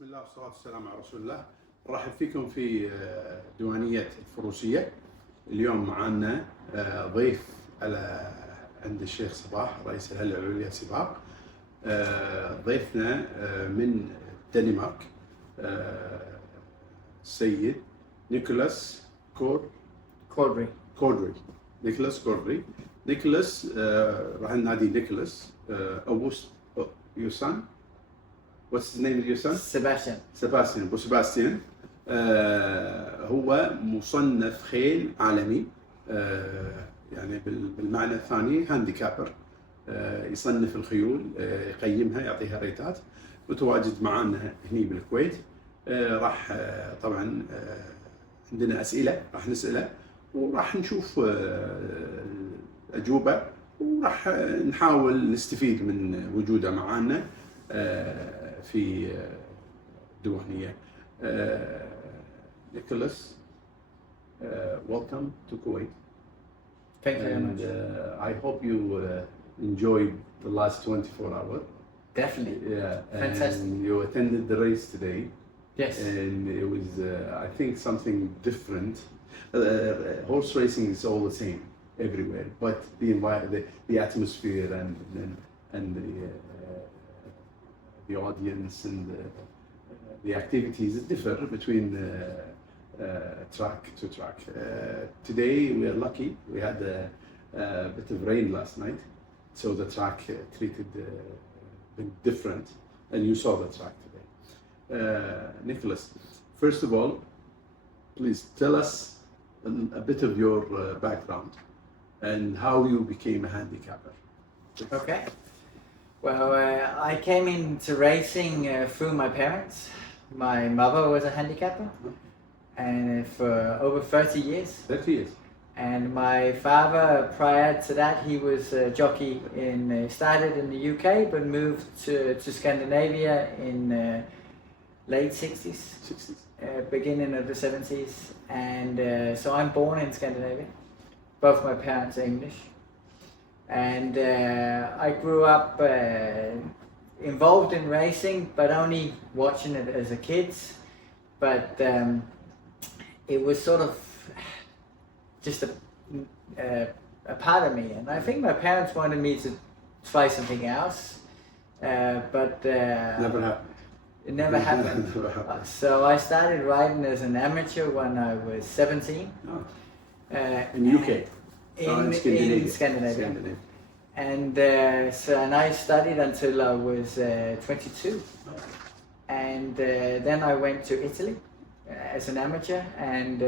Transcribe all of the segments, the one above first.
بسم الله والصلاة والسلام على رسول الله. نرحب فيكم في ديوانية الفروسية. اليوم معنا ضيف عند الشيخ صباح رئيس الهيئة العليا سباق. ضيفنا من الدنمارك السيد نيكولاس كوردري. نيكولاس كوردري. نيكولاس راح ننادي نيكولاس. أوغوست يوسان. What's the name of your son? سباستيان. أبو سباستيان هو مصنف خيل عالمي، يعني بالمعنى الثاني هانديكابر، يصنف الخيول، يقيمها، يعطيها ريتات. متواجد معنا هني بالكويت. راح طبعا عندنا أسئلة راح نسأله وراح نشوف الأجوبة، وراح نحاول نستفيد من وجوده معنا في ديوانية. Nicholas, welcome to Kuwait. Thank you very much. I hope you enjoyed the last 24 hours. Definitely. Yeah. Fantastic. And you attended the race today. Yes. And it was, I think, something different. Horse racing is all the same everywhere, but the atmosphere and the audience and the activities differ between track to track. Today we are lucky. We had a bit of rain last night, so the track treated a bit different, and you saw the track today. Nicholas, first of all, please tell us a bit of your background and how you became a handicapper. Okay. Well, I came into racing through my parents. My mother was a handicapper, and for over 30 years. 30 years. And my father, prior to that, he was a jockey started in the UK, but moved to Scandinavia in late 60s, beginning of the 70s. And so I'm born in Scandinavia. Both my parents are English. And I grew up involved in racing, but only watching it as a kid. But it was sort of just a part of me. And I think my parents wanted me to try something else, but Never happened. It never happened. So I started riding as an amateur when I was 17. Oh. In UK? In Scandinavia. And and I studied until I was 22. And then I went to Italy as an amateur and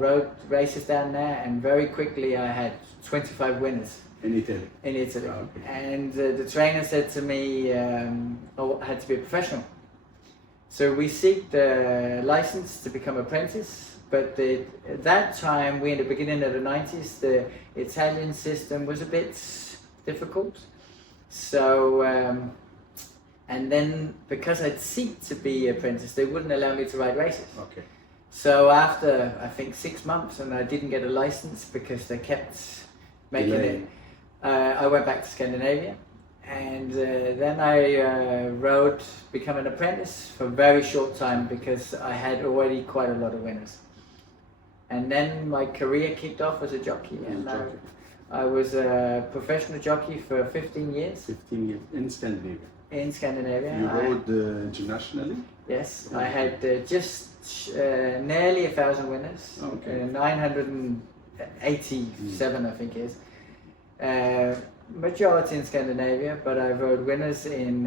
rode races down there, and very quickly I had 25 winners. In Italy? In Italy. Oh, okay. And the trainer said to me I had to be a professional. So we seeked the license to become apprentice. But at that time, in the beginning of the 90s, the Italian system was a bit difficult. So, and then because I'd seeked to be apprentice, they wouldn't allow me to ride races. Okay. So after, I think, 6 months, and I didn't get a license because they kept making it, I went back to Scandinavia. And then I become an apprentice for a very short time because I had already quite a lot of winners. And then my career kicked off as a jockey, and I was a professional jockey for 15 years. 15 years in Scandinavia? In Scandinavia. You rode internationally? Yes, I had just nearly 1,000 winners. Okay. 987 I think it is. Majority in Scandinavia, but I rode winners in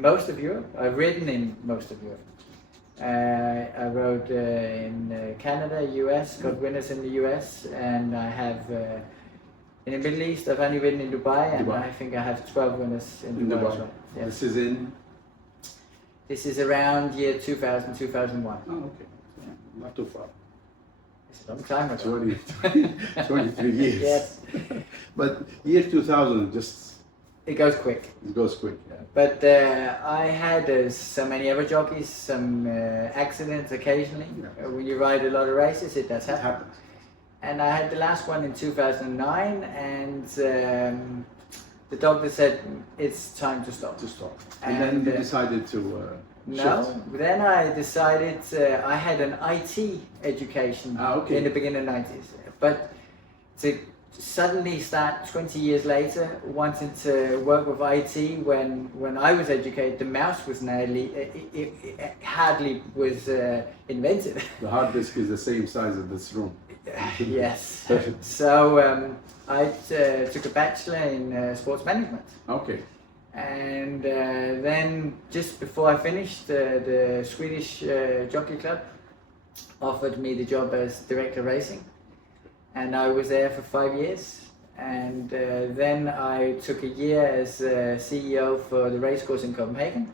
most of Europe. I've ridden in most of Europe. I rode in Canada, US, got winners in the US, and I have in the Middle East, I've only ridden in Dubai, and I think I have 12 winners in Dubai as well. Yes. This is in? This is around year 2000, 2001. Oh, okay. Not too far. It's a long time ago. 23 years. Yes. But year 2000 just... It goes quick. It goes quick, yeah. But I had, as so many other jockeys, some accidents occasionally. Yeah. When you ride a lot of races, it does happen. It happens. And I had the last one in 2009, and the doctor said it's time to stop. And then you decided to No, shift. then I decided I had an IT education in the beginning of the 90s, but to suddenly start 20 years later wanting to work with IT when I was educated, the mouse was it hardly was invented. The hard disk is the same size as this room. Yes. So I took a bachelor in sports management. Okay. And then just before I finished, the Swedish Jockey Club offered me the job as director of racing. And I was there for 5 years. And then I took a year as CEO for the racecourse in Copenhagen.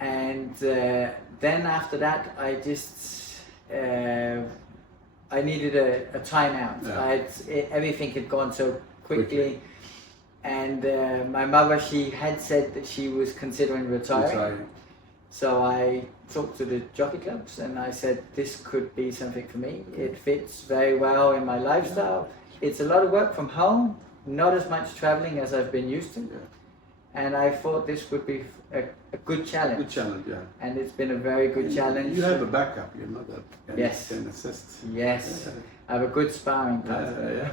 And then after that, I just I needed a timeout. Yeah. Everything had gone so quickly. And my mother, she had said that she was considering retiring. So I talked to the jockey clubs and I said, this could be something for me. It fits very well in my lifestyle. It's a lot of work from home, not as much traveling as I've been used to. And I thought this would be a good challenge. Good challenge, yeah. And it's been a very good challenge. You have a backup, your mother can assist. Yes, I have a good sparring partner.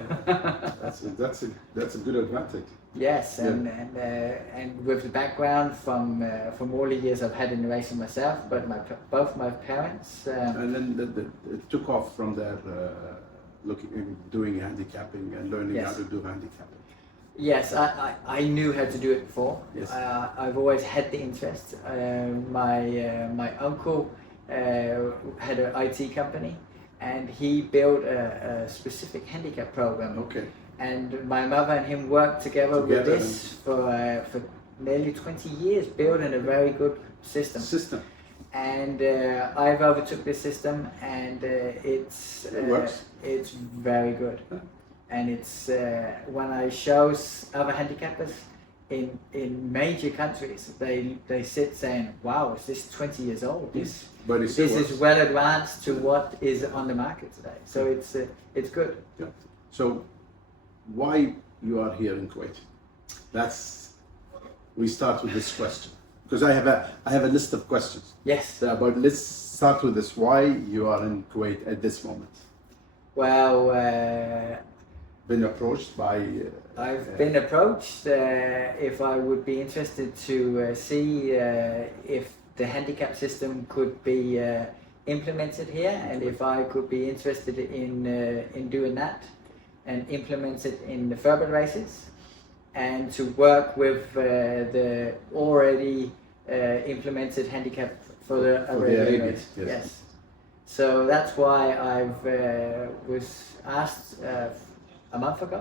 That's a good advantage. Yes, and with the background from all the years I've had in racing myself, but both my parents. And then it took off from there, doing handicapping and learning how to do handicapping. Yes, I knew how to do it before. Yes. I've always had the interest. My uncle had an IT company, and he built a specific handicap program. Okay. And my mother and him worked together with this for nearly 20 years, building a very good system. And I've overtook this system, and it works. It's very good. And it's when I show other handicappers in major countries, they sit saying, "Wow, is this 20 years old? This is well advanced to what is on the market today." So it's good. Yeah. So why you are here in Kuwait? We start with this question because I have a list of questions. Yes. But let's start with this. Why you are in Kuwait at this moment? Well. Been approached by. I've been approached if I would be interested to see if the handicap system could be implemented here, and if I could be interested in doing that and implement it in the further races, and to work with the already implemented handicap for the Arabian race. Yes. So that's why I was asked. A month ago.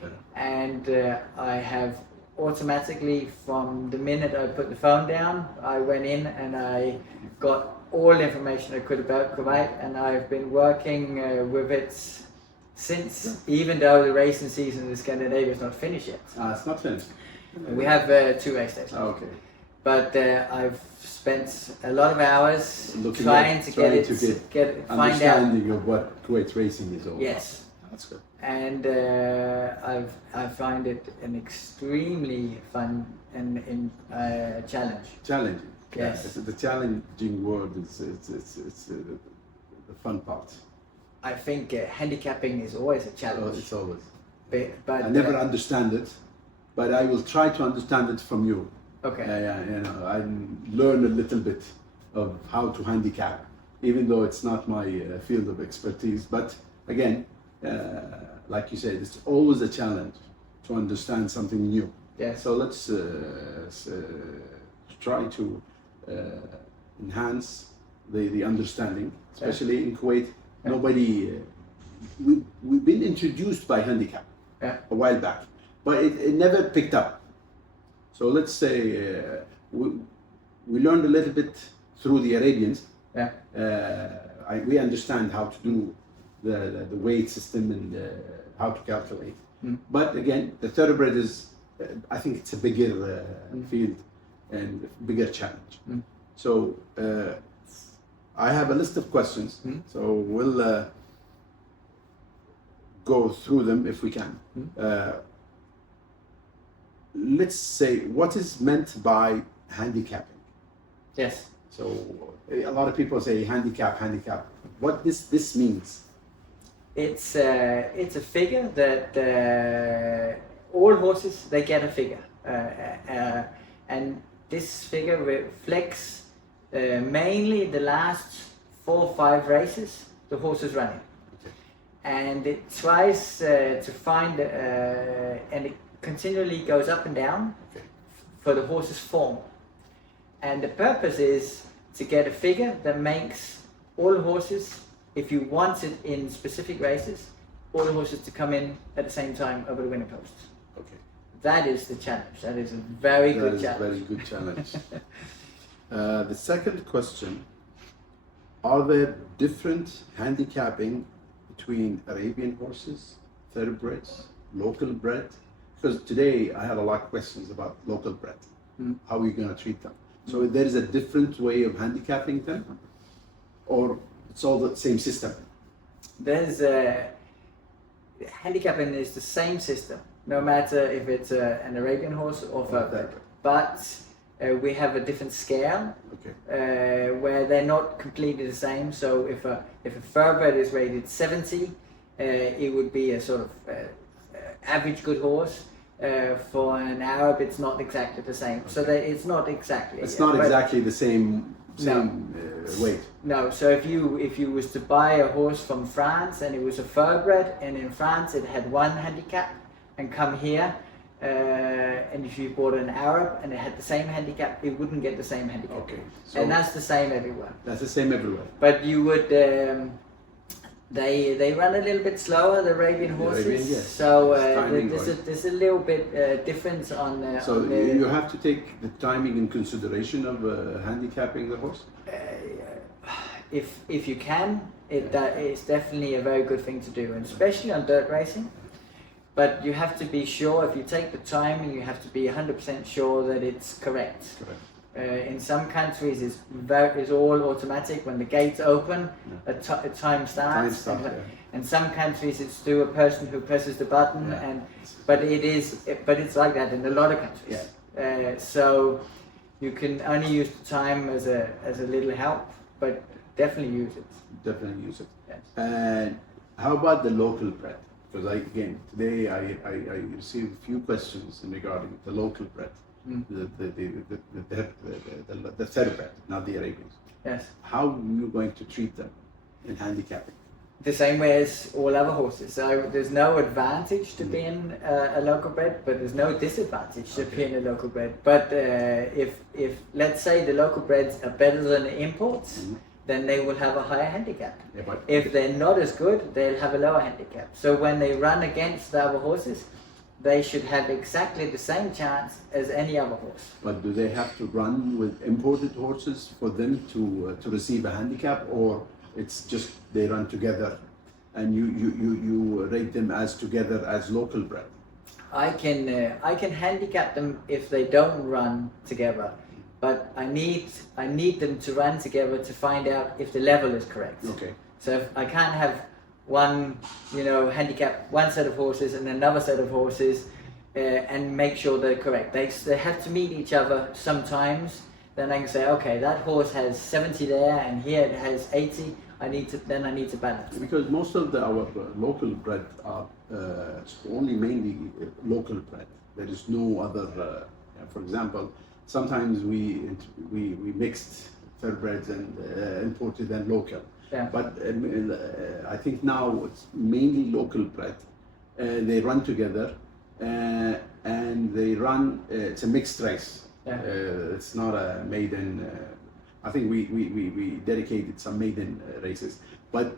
Yeah. And I have automatically, from the minute I put the phone down, I went in and I got all the information I could about Kuwait, and I've been working with it since, even though the racing season in Scandinavia is not finished yet. It's not finished. We have 2 race days. Okay. But I've spent a lot of hours trying to find out. Understanding of what Kuwait racing is all about. Yes. That's good. And I find it an extremely fun and challenge. Challenging. Yes. Yeah, the challenging word is the fun part. I think handicapping is always a challenge. Oh, it's always. But I never understand it, but I will try to understand it from you. Okay. I learn a little bit of how to handicap, even though it's not my field of expertise. But again. Like you said, it's always a challenge to understand something new. Yeah. So let's try to enhance the understanding, especially in Kuwait. Nobody, we've been introduced by handicap a while back, but it never picked up. So let's say we learned a little bit through the Arabians. Yeah. We understand how to do the weight system and how to calculate. But again, the thoroughbred is, I think it's a bigger field and bigger challenge. So I have a list of questions, so we'll go through them if we can. let's say, what is meant by handicapping? Yes. So a lot of people say handicap. What this means? It's a figure that all horses, they get a figure, and this figure reflects mainly the last 4 or 5 races the horse is running, and it tries to find and it continually goes up and down for the horse's form, and the purpose is to get a figure that makes all horses, if you want it in specific races, all the horses to come in at the same time over the winning post. Okay. That is the challenge. That is a very good challenge. Very good challenge. The second question: are there different handicapping between Arabian horses, thoroughbreds, local bred? Because today I have a lot of questions about local bred. How are you going to treat them? So there is a different way of handicapping them, or it's all the same system? There's handicapping is the same system, no matter if it's an Arabian horse or thoroughbred. But we have a different scale, where they're not completely the same. So if a thoroughbred is rated 70, it would be a sort of average good horse. For an Arab, it's not exactly the same. So that it's not exactly. It's not exactly the same weight. No. So if you was to buy a horse from France and it was a thoroughbred, and in France it had 1 handicap, and come here, and if you bought an Arab and it had the same handicap, it wouldn't get the same handicap. Okay. So and that's the same everywhere. That's the same everywhere. But you would. They run a little bit slower, the Arabian horses. Arabian, yes. So there's a little bit difference on. So you have to take the timing in consideration of handicapping the horse. If you can, it's definitely a very good thing to do, and especially on dirt racing. But you have to be sure. If you take the timing, you have to be 100% sure that it's correct. Correct. In some countries, it's all automatic. When the gates open, a time starts. And some countries, it's through a person who presses the button. But it's like that in a lot of countries. So you can only use the time as a little help, but definitely use it. Definitely use it. Yes. And how about the local bred? Because today I received a few questions regarding the local bred. The thoroughbred, not the Arabians. Yes. How are you going to treat them in handicapping? The same way as all other horses. So there's no advantage to being a local bred, but there's no disadvantage to being a local bred. But if let's say the local breds are better than the imports, then they will have a higher handicap. If they're not as good, they'll have a lower handicap. So when they run against the other horses, they should have exactly the same chance as any other horse. But do they have to run with imported horses for them to receive a handicap, or it's just they run together and you rate them as together as local bred? I can handicap them if they don't run together, but I need them to run together to find out if the level is correct. Okay. So if I can't have one, handicap one set of horses and another set of horses, and make sure they're correct. They have to meet each other sometimes. Then I can say, okay, that horse has 70 there, and here it has 80. I need to balance. Because most of our local bred are only mainly local bred. There is no other. For example, sometimes we mixed thoroughbreds and imported and local. But I think now it's mainly local bred. They run together, and they run. It's a mixed race. It's not a maiden. I think we dedicated some maiden races, but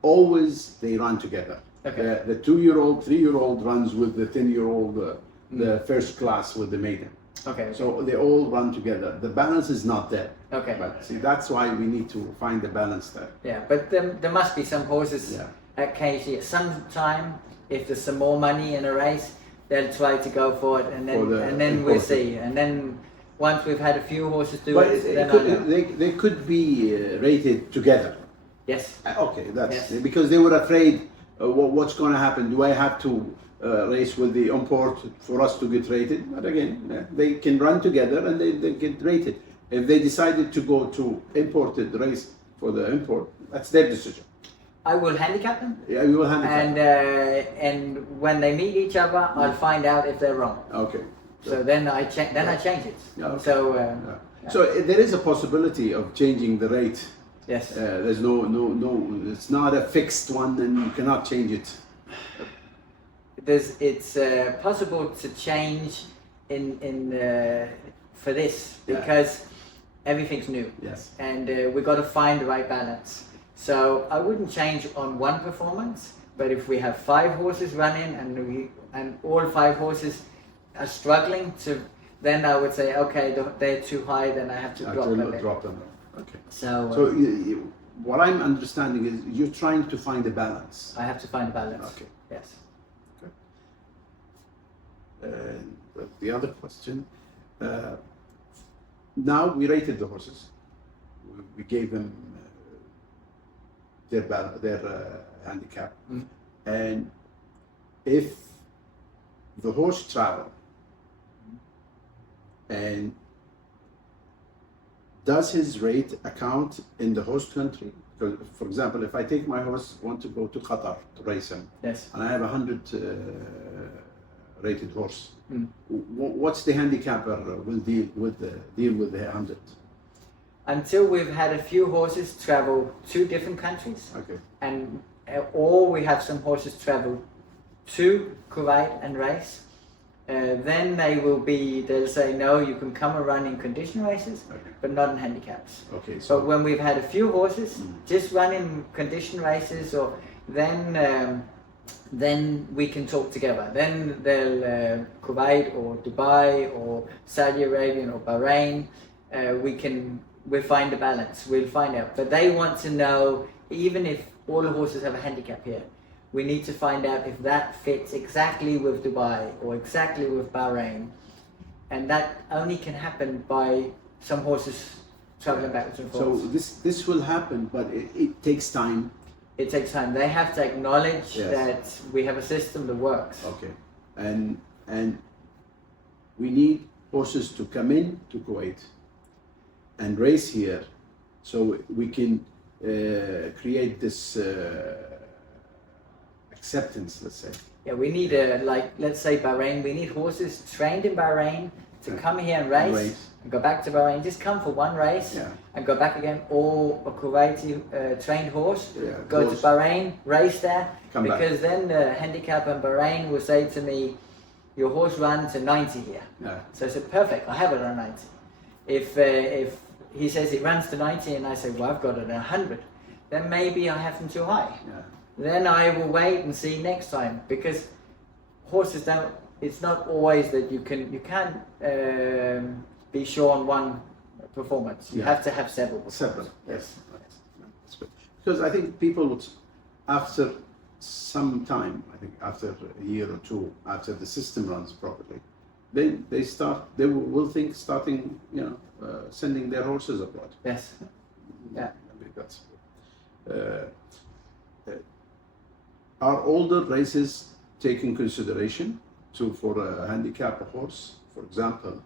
always they run together. The 2-year-old, 3-year-old runs with the 10-year-old, the first class with the maiden. So they all run together. The balance is not there. But see, that's why we need to find the balance there. But there must be some horses occasionally at some time, if there's some more money in a race, they'll try to go for it, and then we'll see. And then once we've had a few horses do they could be rated together. Yes. Okay, that's because they were afraid what's going to happen? Do I have to race with the import for us to get rated? But again, they can run together and they get rated. If they decided to go to imported race for the import, that's their decision. I will handicap them. Yeah, we will handicap them. And when they meet each other, I'll find out if they're wrong. Okay. So then I change it. Yeah, okay. So so there is a possibility of changing the rate. yes. There's no. It's not a fixed one, and you cannot change it. It's possible to change in for this because everything's new. Yes. And we got to find the right balance. So I wouldn't change on one performance, but if we have 5 horses running and all 5 horses are struggling to, then I would say, okay, they're too high, then I have to drop them. Drop them. Okay. So what I'm understanding is you're trying to find a balance. I have to find a balance. Okay. Yes. The other question. Now we rated the horses. We gave them their handicap, and if the horse travel and does his rate account in the host country? Because, for example, if I take my horse, want to go to Qatar to race him, yes, and I have 100 rated horse, what's the handicapper will deal with the 100? Until we've had a few horses travel to different countries, Okay. and or we have some horses travel to Kuwait and race, then they'll say, no, you can come and run in condition races, Okay. but not in handicaps. Okay. So when we've had a few horses just running condition races, or then we can talk together. Then they'll Kuwait or Dubai or Saudi Arabia or Bahrain, we'll find a balance. We'll find out. But they want to know, even if all the horses have a handicap here, we need to find out if that fits exactly with Dubai or exactly with Bahrain, and that only can happen by some horses traveling backwards and forwards. So this will happen, but it takes time. It takes time. They have to acknowledge that we have a system that works. Okay, and we need horses to come in to Kuwait and race here, so we can create this acceptance, let's say. Yeah, we need let's say Bahrain. We need horses trained in Bahrain to come here and race. And go back to Bahrain. Just come for one race and go back again. Or a Kuwaiti trained horse go to Bahrain, race there, because then the handicapper in Bahrain will say to me, "Your horse runs to 90 here." Yeah. So I said, "Perfect. I have it on 90." If he says it runs to 90 and I say, "Well, I've got it at 100," then maybe I have them too high. Yeah. Then I will wait and see next time, because horses don't. It's not always that you can't be sure on one performance. You have to have several. Several. Yes. That's good. Because I think people would, after some time, I think after a year or two, after the system runs properly, then they will think starting, sending their horses abroad. Yes. Yeah. I mean, that's are older races taken consideration for a handicap horse? For example,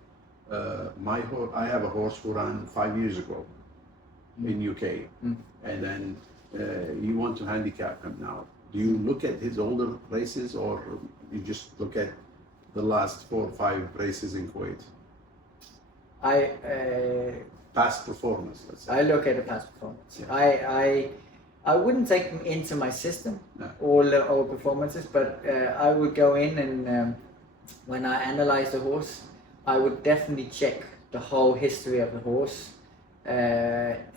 I have a horse who ran 5 years ago in UK, and then you want to handicap him now. Do you look at his older races, or you just look at the last 4 or 5 races in Kuwait? Past performance, let's say. I look at the past performance. Yeah. I wouldn't take them into my system, all performances, but I would go in and when I analyze the horse, I would definitely check the whole history of the horse,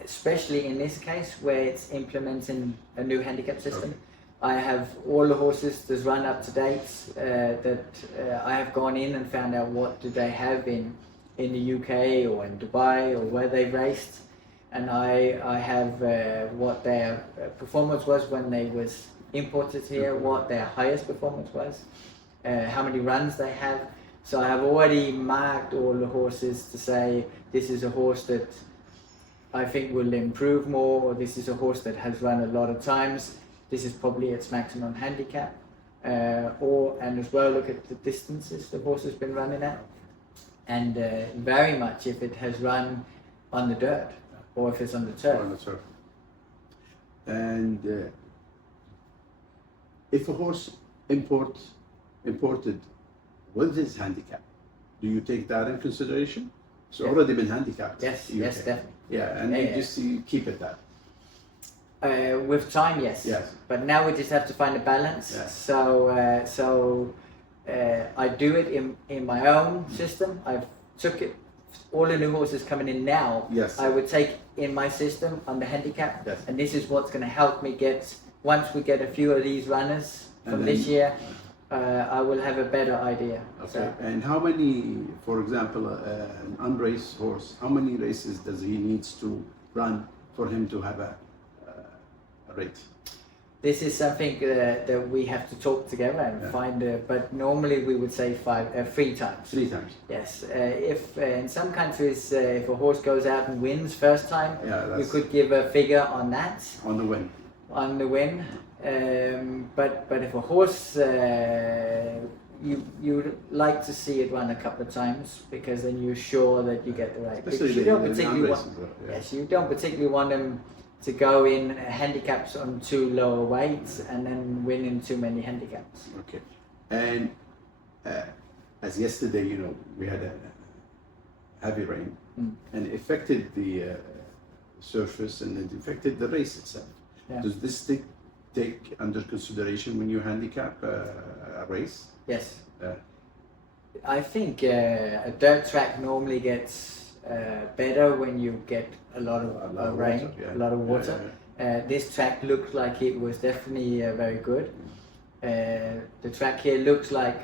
especially in this case where it's implementing a new handicap system. Okay. I have all the horses that's run up to date that I have gone in and found out what do they have in the UK or in Dubai or where they raced. And I have what their performance was when they was imported here, what their highest performance was, how many runs they have. So I have already marked all the horses to say, this is a horse that I think will improve more, or this is a horse that has run a lot of times. this is probably its maximum handicap. And as well look at the distances the horse has been running at, and very much if it has run on the dirt or if it's on the turf. On the turf. And if a horse imported with his handicap, do you take that in consideration? It's already been handicapped. Yes, yes, definitely. Yeah, and you keep it that. With time, yes. Yes. But now we just have to find a balance. Yes. So I do it in my own system. I've took it. All the new horses coming in now. Yes. I would take in my system on the handicap. Yes. And this is what's going to help me get. Once we get a few of these runners from this year, I will have a better idea. Okay. So, And how many, for example, an unraced horse, how many races does he needs to run for him to have a rate? this is something that we have to talk together and find. But normally we would say 3 times. 3 times. Yes. If in some countries, if a horse goes out and wins first time, we could give a figure on that. On the win. On the win. But if a horse, you like to see it run a couple of times, because then you're sure that you get the right. Because you don't particularly want. Yes, you don't particularly want them to go in handicaps on too low weights and then win in too many handicaps. Okay. And as yesterday, we had a heavy rain and it affected the surface and it affected the race itself. Yeah. Does this take under consideration when you handicap a race? Yes. I think a dirt track normally gets better when you get a lot of rain, a lot of water. This track looked like it was definitely very good. The track here looks like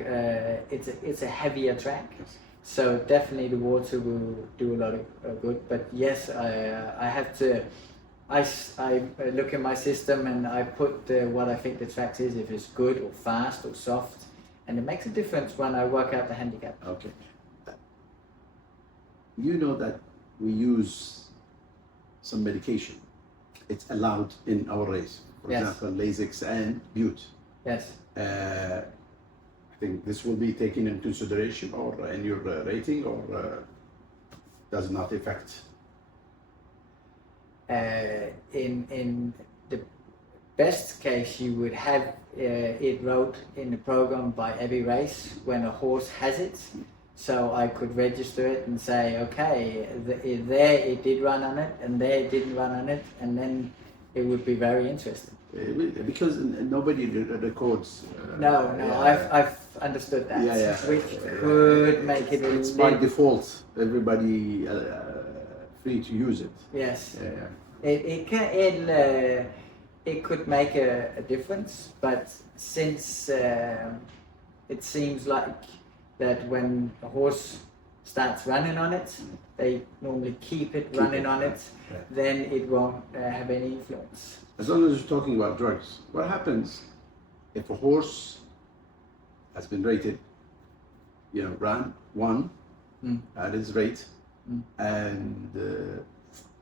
it's a heavier track, so definitely the water will do a lot of good. But yes, I have to. I look in my system and I put what I think the track is, if it's good or fast or soft, and it makes a difference when I work out the handicap. Okay. You know that we use some medication. It's allowed in our race. For example, Lasix and Bute. Yes. I think this will be taken in consideration or in your rating, or does not affect? In the best case, you would have it wrote in the program by every race when a horse has it. So I could register it and say, okay, there it did run on it, and there it didn't run on it, and then it would be very interesting. Because nobody records. No, I've understood that. Which could make it. It's by default. Everybody free to use it. Yes. It could make a difference, but since it seems like that when a horse starts running on it, they normally keep it running on it, then it won't have any influence. As long as you're talking about drugs, what happens if a horse has been rated, ran one at his rate, and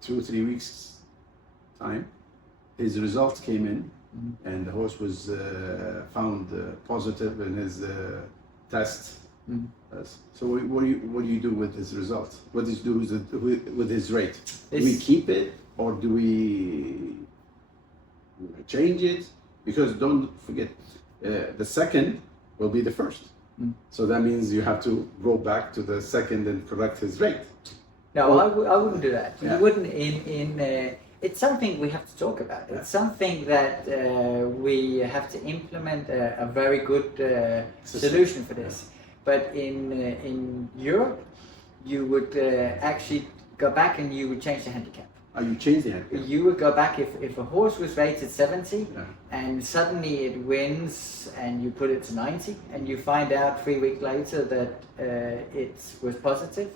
2 or 3 weeks time, his results came in, and the horse was found positive in his test. So what do you do with his result? What do you do with his rate? Do we keep it or do we change it? Because don't forget, the second will be the first. So that means you have to go back to the second and correct his rate. No, I wouldn't do that. You wouldn't it's something we have to talk about. It's something that we have to implement a very good solution for this. But in Europe, you would actually go back and you would change the handicap. You change the handicap? You would go back if a horse was rated 70 and suddenly it wins and you put it to 90 and you find out 3 weeks later that it was positive.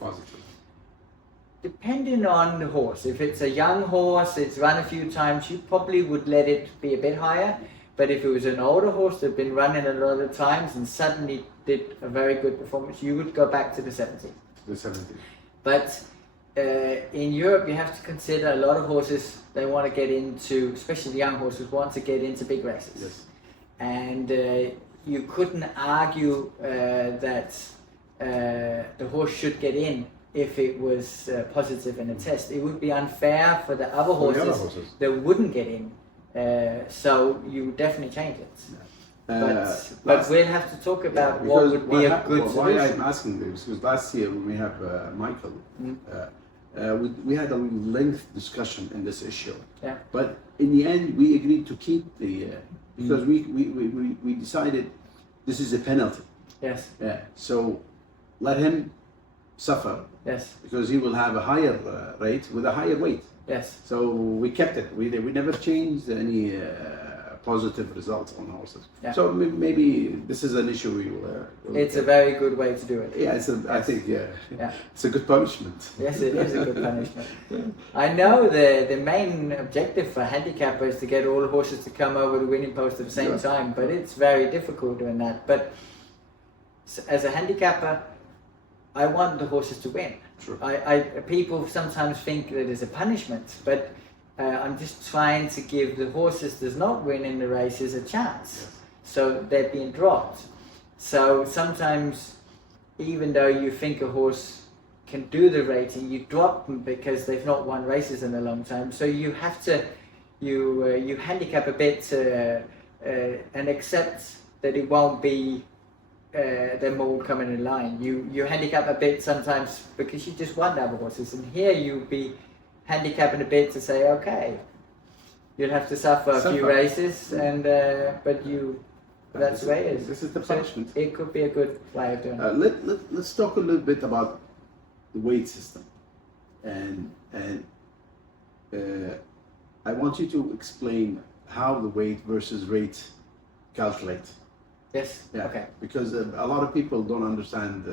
Depending on the horse, if it's a young horse, it's run a few times, you probably would let it be a bit higher. But if it was an older horse that had been running a lot of times and suddenly did a very good performance, you would go back to the 70. The 70. But in Europe, you have to consider a lot of horses, they want to get into, especially the young horses, want to get into big races. Yes. And you couldn't argue that the horse should get in if it was positive in a test. It would be unfair for the other horses, that wouldn't get in. So you definitely change it. But we'll have to talk about what would be a good solution. Why I'm asking this, because last year when we have Michael, we had a lengthy discussion in this issue. Yeah. But in the end, we agreed to keep the, because we decided this is a penalty. Yes. So let him suffer. Yes. Because he will have a higher rate with a higher weight. Yes. So we kept it. We never changed any positive results on horses. Yeah. So maybe this is an issue we will. It's a very good way to do it. Yeah, I think it's a good punishment. Yes, it is a good punishment. I know the main objective for handicapper is to get all horses to come over the winning post at the same time, but it's very difficult doing that. But as a handicapper, I want the horses to win. Sure. People sometimes think that it's a punishment, but I'm just trying to give the horses that not win in the races a chance. Yes. So they're being dropped. So sometimes, even though you think a horse can do the rating, you drop them because they've not won races in a long time. So you have to, you handicap a bit and accept that it won't be them all coming in line. You handicap a bit sometimes because you just want other horses, and here you'll be handicapping a bit to say, okay, you'll have to suffer a few races, and but that's the way it is. This is the punishment. So it could be a good way of doing it. Let's talk a little bit about the weight system, and I want you to explain how the weight versus rate calculate. Yes. Yeah. Okay. Because a lot of people don't understand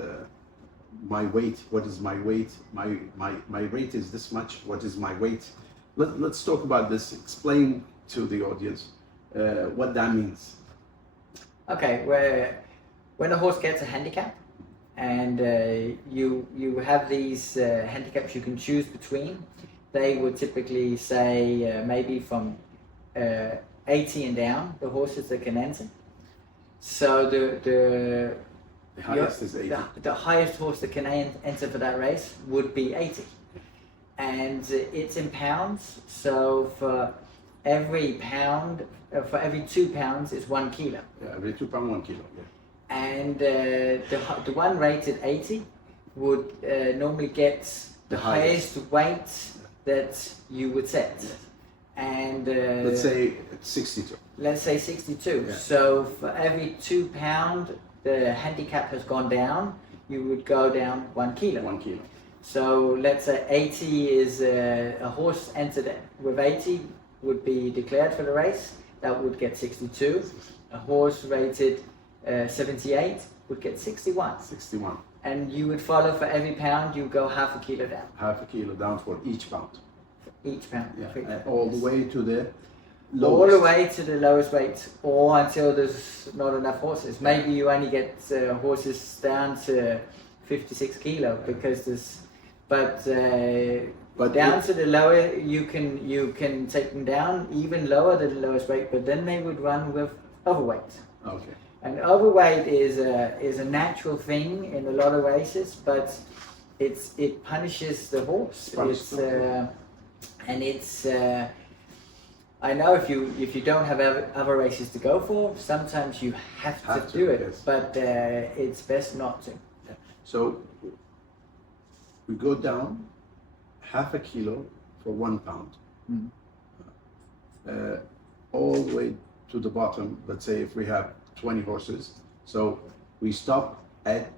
my weight. What is my weight? My rate is this much. What is my weight? Let's talk about this. Explain to the audience what that means. Okay. When a horse gets a handicap, and you have these handicaps you can choose between, they would typically say maybe from 80 and down, the horses that can enter. So the highest is 80. The highest horse that can enter for that race would be 80, and it's in pounds. So for every pound, for every 2 pounds, is 1 kilo. Yeah, every 2 pounds, 1 kilo. Yeah. And the one rated 80 would normally get the highest weight that you would set. Yes. And let's say 62. Let's say 62. Yeah. So for every 2 pound the handicap has gone down, you would go down 1 kilo. 1 kilo. So let's say 80 is a horse entered with 80 would be declared for the race. That would get 62. A horse rated 78 would get 61. 61. And you would follow for every pound, you go half a kilo down. Half a kilo down for each pound. Each pound. Yeah. And all the way to the lowest. All the way to the lowest weight, or until there's not enough horses. Maybe you only get horses down to 56 kilo because there's, but down to the lower, you can take them down even lower than the lowest weight, but then they would run with overweight. Okay. And overweight is a natural thing in a lot of races, but it punishes the horse. I know if you don't have other races to go for, sometimes you have to do it, yes. But it's best not to. Yeah. So we go down half a kilo for 1 pound, all the way to the bottom. Let's say if we have 20 horses, so we stop at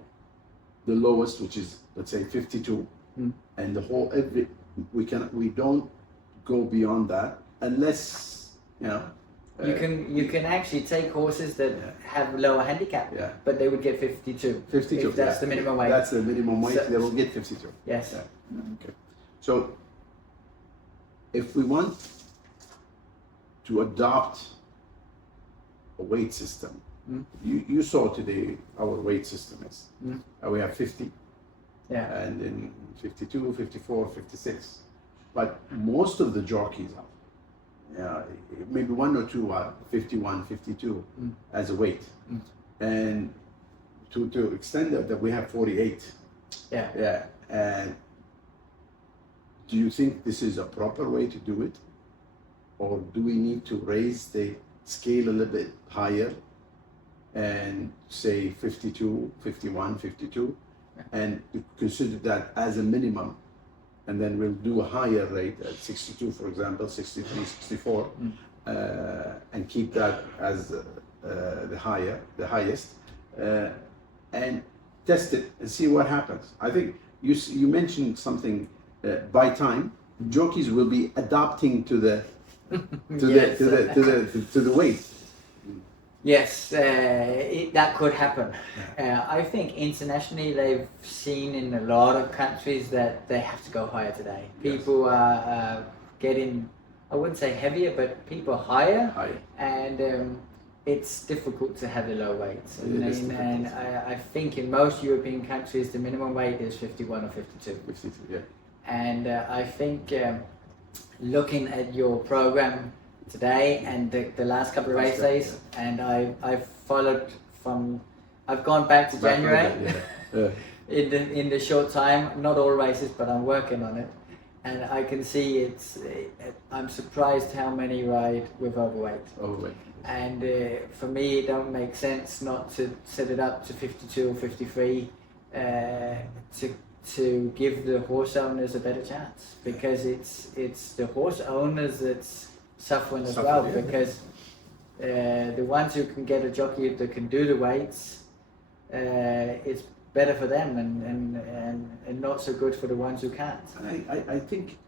the lowest, which is let's say 52, and the whole we don't go beyond that unless you can actually take horses that have lower handicap, but they would get 52. 52. If that's the minimum weight. That's the minimum weight. So, they will get 52. Yes. Yeah. Okay. So if we want to adopt a weight system, you saw today our weight system is we have 50. Yeah. And in 52, 54, 56. But most of the jockeys are, maybe one or two are 51, 52 as a weight. And to extend that we have 48. Yeah. Yeah. And do you think this is a proper way to do it? Or do we need to raise the scale a little bit higher and say 52, 51, 52, and consider that as a minimum, and then we'll do a higher rate at 62, for example, 63, 64, and keep that as the highest, and test it and see what happens. I think you mentioned something. By time, jockeys will be adapting to the to the weight. Yes, that could happen. I think internationally they've seen in a lot of countries that they have to go higher today. People are getting, I wouldn't say heavier, but people are higher. And it's difficult to have the low weights. And I think in most European countries the minimum weight is 51 or 52. 52, yeah. And I think looking at your program today and the last couple of race days, and I've followed I've gone back to January in the short time, not all races, but I'm working on it, and I can see I'm surprised how many ride with overweight. And for me it don't make sense not to set it up to 52 or 53 to give the horse owners a better chance, because it's the horse owners that's suffering as well, because the ones who can get a jockey that can do the weights, it's better for them, and not so good for the ones who can't. I think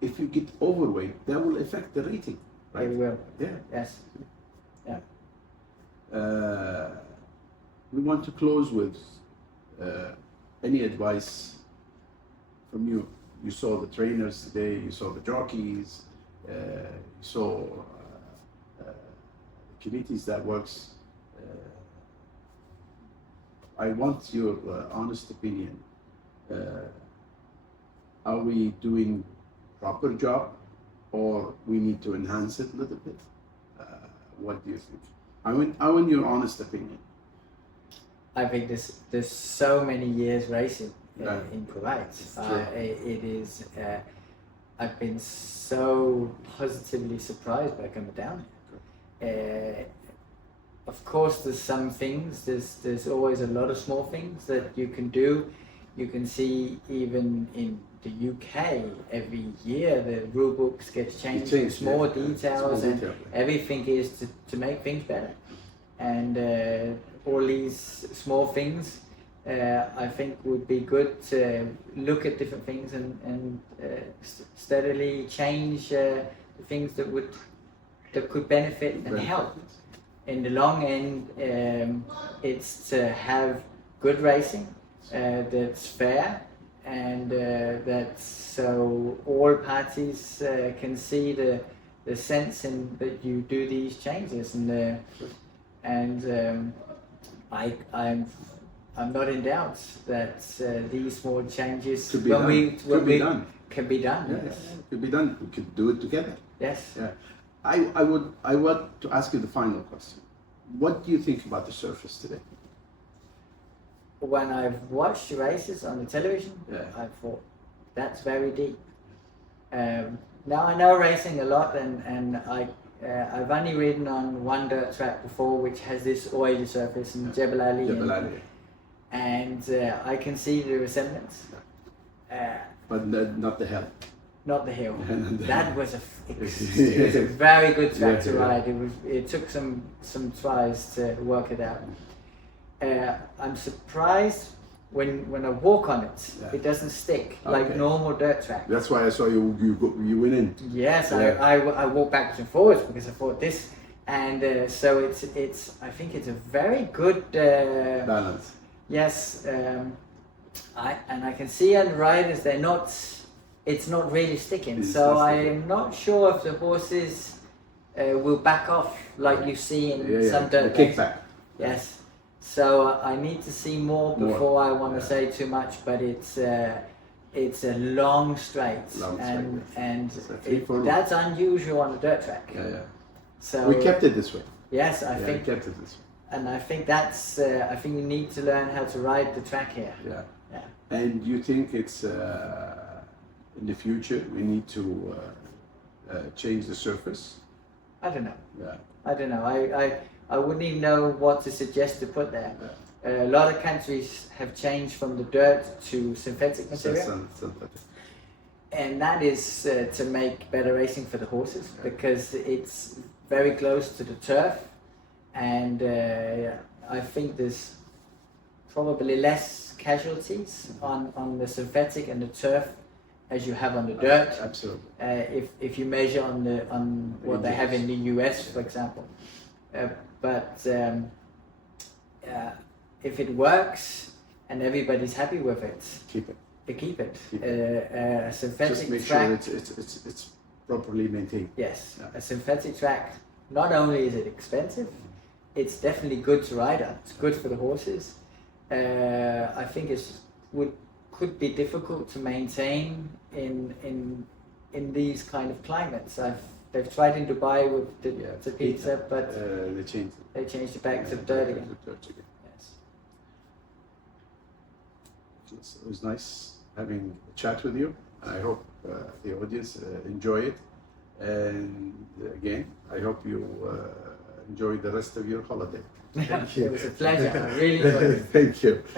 if you get overweight, that will affect the rating, right? It will. Yeah. Yes. Yeah. We want to close with any advice from you. You saw the trainers today, you saw the jockeys, you saw committees that works. I want your honest opinion. Are we doing proper job, or we need to enhance it a little bit? What do you think? I want your honest opinion. I think there's so many years racing in Kuwait. It is. I've been so positively surprised by coming down here. Of course, there's some things. There's always a lot of small things that you can do. You can see even in the UK every year the rule books get changed, small details, and everything is to make things better. And all these small things, I think would be good to look at different things and steadily change the things that could benefit and help. In the long end, it's to have good racing that's fair, and that so all parties can see the sense in that you do these changes, and I'm not in doubt that these small changes can be done. Can be done. Yes, could be done. We could do it together. Yes. Yeah. I want to ask you the final question. What do you think about the surface today? When I've watched races on the television, I thought that's very deep. Now I know racing a lot, and I've only ridden on one dirt track before, which has this oily surface in Jebel Ali. And I can see the resemblance. But not the hill. Not the hill. That was it was a very good track to ride. It took some tries to work it out. I'm surprised when I walk on it, it doesn't stick like normal dirt track. That's why I saw you went in. Yes, I walk backwards and forwards because I thought this, and so it's I think it's a very good balance. Yes, I can see on riders it's not really sticking. So I'm not sure if the horses will back off like you see in some dirt tracks. Kickback. Yes. So I need to see more before I want to say too much, but it's a long straight, and that's unusual on a dirt track. So we kept it this way. Yes, I think we kept it this way. And I think that's I think you need to learn how to ride the track here. And you think it's in the future we need to change the surface? I don't know. I don't know. I wouldn't even know what to suggest to put there. A lot of countries have changed from the dirt to synthetic material. Synthetic. And that is to make better racing for the horses, because it's very close to the turf, and I think there's probably less casualties on the synthetic and the turf as you have on the dirt. Absolutely. If you measure on what they have in the US, for example. But if it works and everybody's happy with it, keep it. Keep it. A synthetic Just make track. sure it's properly maintained. Yes, a synthetic track. Not only is it expensive, it's definitely good to ride on. It's good for the horses. I think could be difficult to maintain in these kind of climates. They've tried in Dubai with the pizza, but they changed it back to dirt again. Yes. It was nice having a chat with you. I hope the audience enjoy it, and again, I hope you enjoy the rest of your holiday. Thank you. It was a pleasure. I really enjoyed it. Thank you. Thank